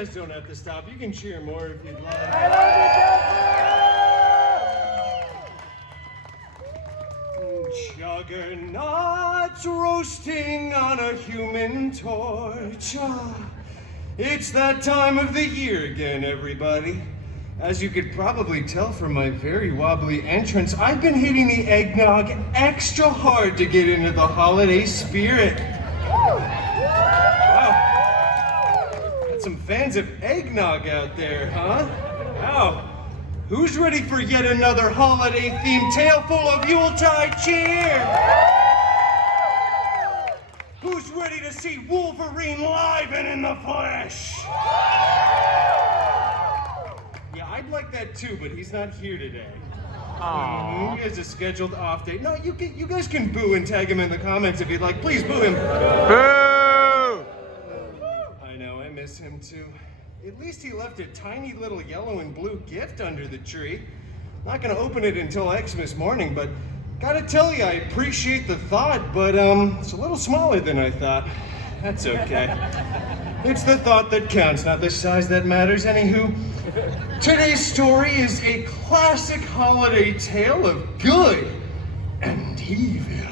guys don't have to stop. You can cheer more if you'd like. I love you, Juggernauts roasting on a human torch. It's that time of the year again, everybody. As you could probably tell from my very wobbly entrance, I've been hitting the eggnog extra hard to get into the holiday spirit. Wow. Got some fans of eggnog out there, huh? Wow. Who's ready for yet another holiday-themed tale full of Yuletide cheer? Who's ready to see Wolverine live and in the flesh? Yeah, I'd like that too, but he's not here today. Aww. He has a scheduled off date. No, you guys can boo and tag him in the comments if you'd like. Please boo him. Boo! I know, I miss him too. At least he left a tiny little yellow and blue gift under the tree. Not gonna open it until Xmas morning, but gotta tell you, I appreciate the thought, but it's a little smaller than I thought. That's okay. It's the thought that counts, not the size that matters. Anywho, today's story is a classic holiday tale of good and evil.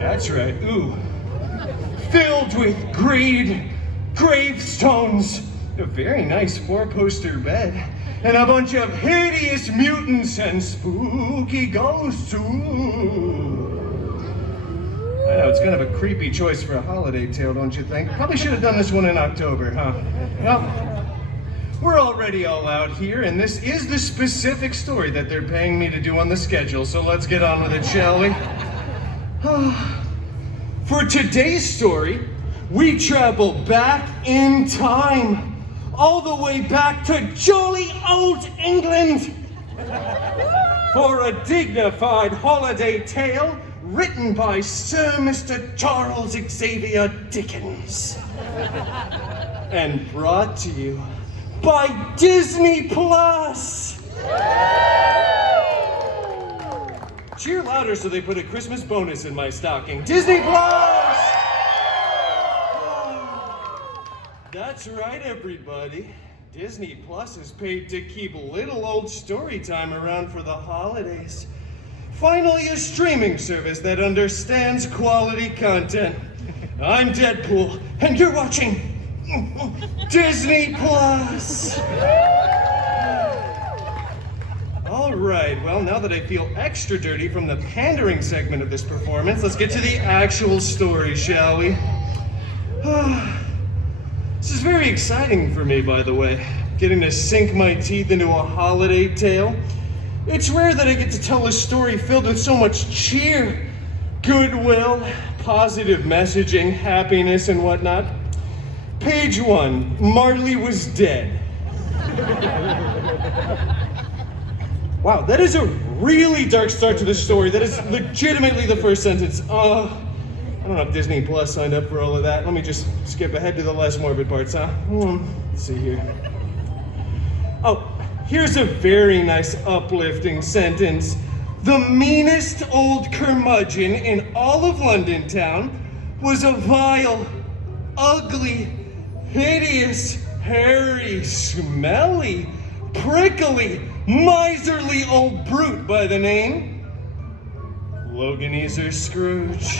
That's right, ooh. Filled with greed, gravestones, a very nice four-poster bed, and a bunch of hideous mutants and spooky ghosts, ooh. I know, it's kind of a creepy choice for a holiday tale, don't you think? Probably should have done this one in October, huh? Well, we're already all out here, and this is the specific story that they're paying me to do on the schedule, so let's get on with it, shall we? For today's story, we travel back in time, all the way back to jolly old England, for a dignified holiday tale written by Sir Mr. Charles Xavier Dickens, and brought to you by Disney Plus. Cheer louder so they put a Christmas bonus in my stocking. Disney Plus! That's right, everybody. Disney Plus is paid to keep little old Storytime around for the holidays. Finally, a streaming service that understands quality content. I'm Deadpool, and you're watching Disney Plus. All right, well, now that I feel extra dirty from the pandering segment of this performance, let's get to the actual story, shall we? This is very exciting for me, by the way, getting to sink my teeth into a holiday tale. It's rare that I get to tell a story filled with so much cheer, goodwill, positive messaging, happiness, and whatnot. Page 1, Marley was dead. Wow, that is a really dark start to the story. That is legitimately the first sentence. I don't know if Disney Plus signed up for all of that. Let me just skip ahead to the less morbid parts, huh? Let's see here. Oh, here's a very nice uplifting sentence. The meanest old curmudgeon in all of London town was a vile, ugly, hideous, hairy, smelly, prickly, miserly old brute by the name Loganezer Scrooge.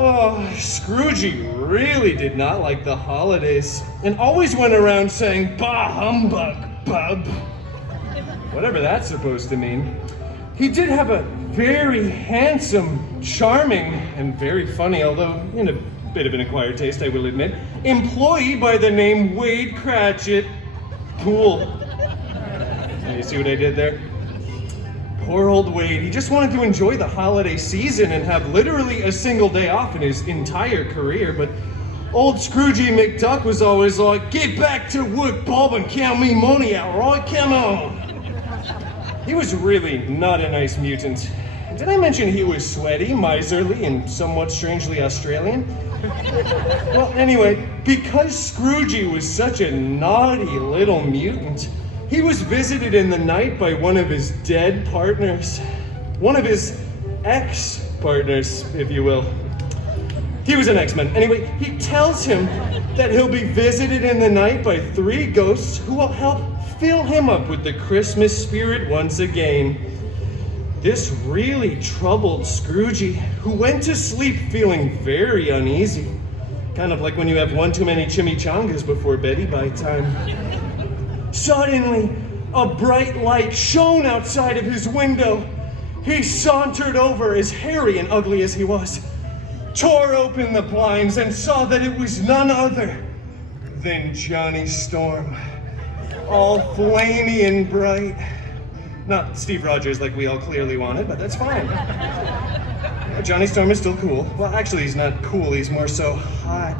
Oh, Scroogey really did not like the holidays and always went around saying, "Bah humbug, bub." Whatever that's supposed to mean. He did have a very handsome, charming, and very funny, although in a bit of an acquired taste, I will admit, employee by the name Wade Cratchit Poole. You see what I did there? Poor old Wade, he just wanted to enjoy the holiday season and have literally a single day off in his entire career, but old Scroogey McDuck was always like, "Get back to work, Bob, and count me money out, right? Come on." He was really not a nice mutant. Did I mention he was sweaty, miserly, and somewhat strangely Australian? Well, anyway, because Scroogey was such a naughty little mutant, he was visited in the night by one of his dead partners. One of his ex-partners, if you will. He was an X-Men. Anyway, he tells him that he'll be visited in the night by 3 ghosts who will help fill him up with the Christmas spirit once again. This really troubled Scroogey, who went to sleep feeling very uneasy. Kind of like when you have one too many chimichangas before beddy-bite time. Suddenly, a bright light shone outside of his window. He sauntered over, as hairy and ugly as he was, tore open the blinds and saw that it was none other than Johnny Storm, all flamey and bright. Not Steve Rogers like we all clearly wanted, but that's fine. Johnny Storm is still cool. Well, actually, he's not cool, he's more so hot.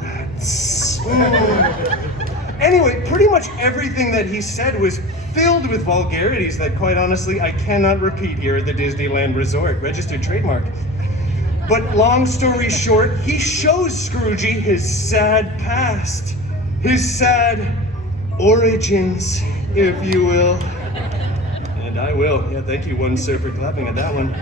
Anyway, pretty much everything that he said was filled with vulgarities that, quite honestly, I cannot repeat here at the Disneyland Resort, registered trademark. But long story short, he shows Scroogey his sad past, his sad origins, if you will. And I will. Yeah, thank you, one sir, for clapping at that one.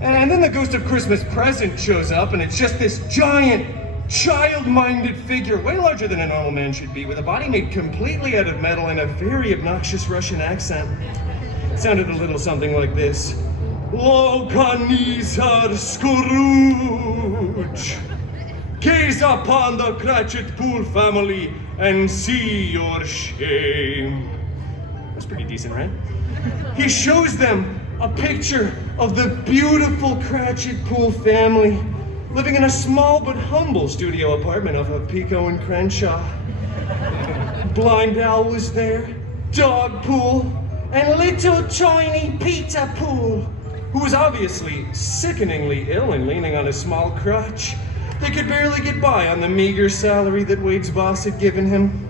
And then the Ghost of Christmas Present shows up, and it's just this giant, child-minded figure, way larger than a normal man should be, with a body made completely out of metal and a very obnoxious Russian accent. It sounded a little something like this. Lokanizar Scrooge, gaze upon the Cratchit Pool family and see your shame. That's pretty decent, right? He shows them a picture of the beautiful Cratchit Pool family living in a small but humble studio apartment off of Pico and Crenshaw. Blind Al was there, Dog Pool, and little tiny Peter Pool, who was obviously sickeningly ill and leaning on a small crutch. They could barely get by on the meager salary that Wade's boss had given him.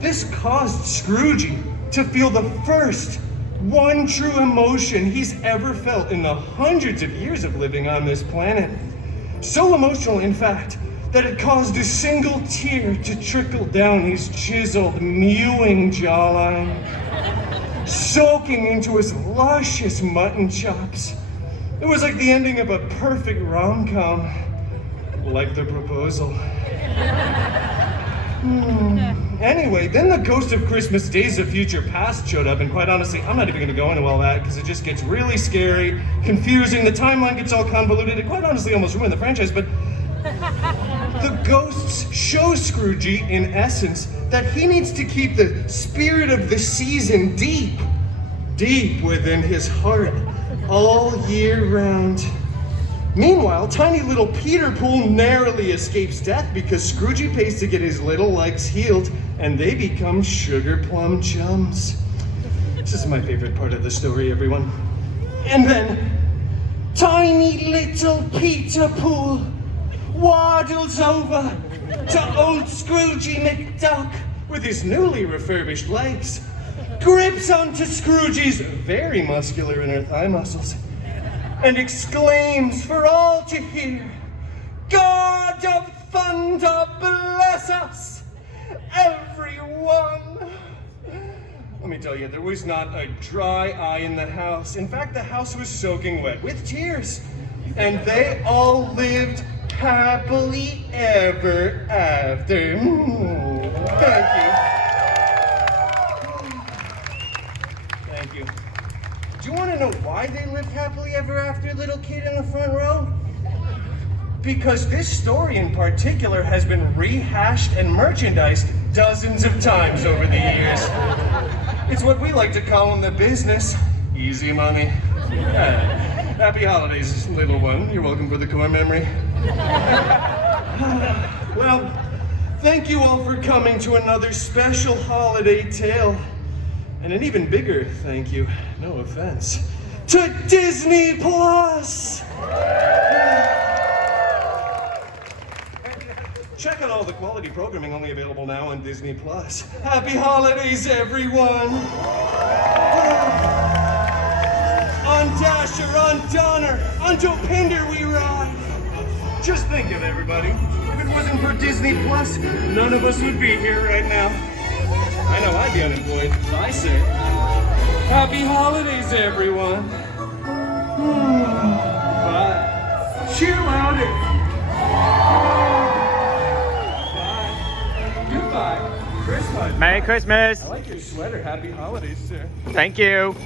This caused Scroogey to feel the first one true emotion he's ever felt in the hundreds of years of living on this planet. So emotional, in fact, that it caused a single tear to trickle down his chiseled, mewing jawline, soaking into his luscious mutton chops. It was like the ending of a perfect rom-com, like The Proposal. Anyway, then the Ghost of Christmas Days of Future Past showed up, and quite honestly, I'm not even going to go into all that because it just gets really scary, confusing, the timeline gets all convoluted, and quite honestly almost ruined the franchise, but the ghosts show Scroogey, in essence, that he needs to keep the spirit of the season deep, deep within his heart, all year round. Meanwhile, tiny little Peter Pool narrowly escapes death because Scroogey pays to get his little legs healed, and they become sugar plum chums. This is my favorite part of the story, everyone. And then, tiny little Peter Pool waddles over to old Scroogey McDuck with his newly refurbished legs, grips onto Scroogey's very muscular inner thigh muscles, and exclaims for all to hear, "God of thunder, bless us, everyone!" Let me tell you, there was not a dry eye in the house. In fact, the house was soaking wet with tears. And they all lived happily ever after. Thank you. Thank you. Do you want to know why they lived happily ever after, little kid in the front row? Because this story in particular has been rehashed and merchandised dozens of times over the years. It's what we like to call in the business, easy money. Happy holidays, little one. You're welcome for the core memory. Well, thank you all for coming to another special holiday tale. And an even bigger thank you, no offense, to Disney Plus! Check out all the quality programming only available now on Disney Plus. Happy holidays, everyone! On Dasher, on Donner, on Dopinder we ride! Just think of it, everybody. If it wasn't for Disney Plus, none of us would be here right now. I know I'd be unemployed. Bye, sir. Happy holidays, everyone. Bye. Chill out. Hi. Christmas. Merry Christmas. I like your sweater. Happy holidays, sir. Thank you.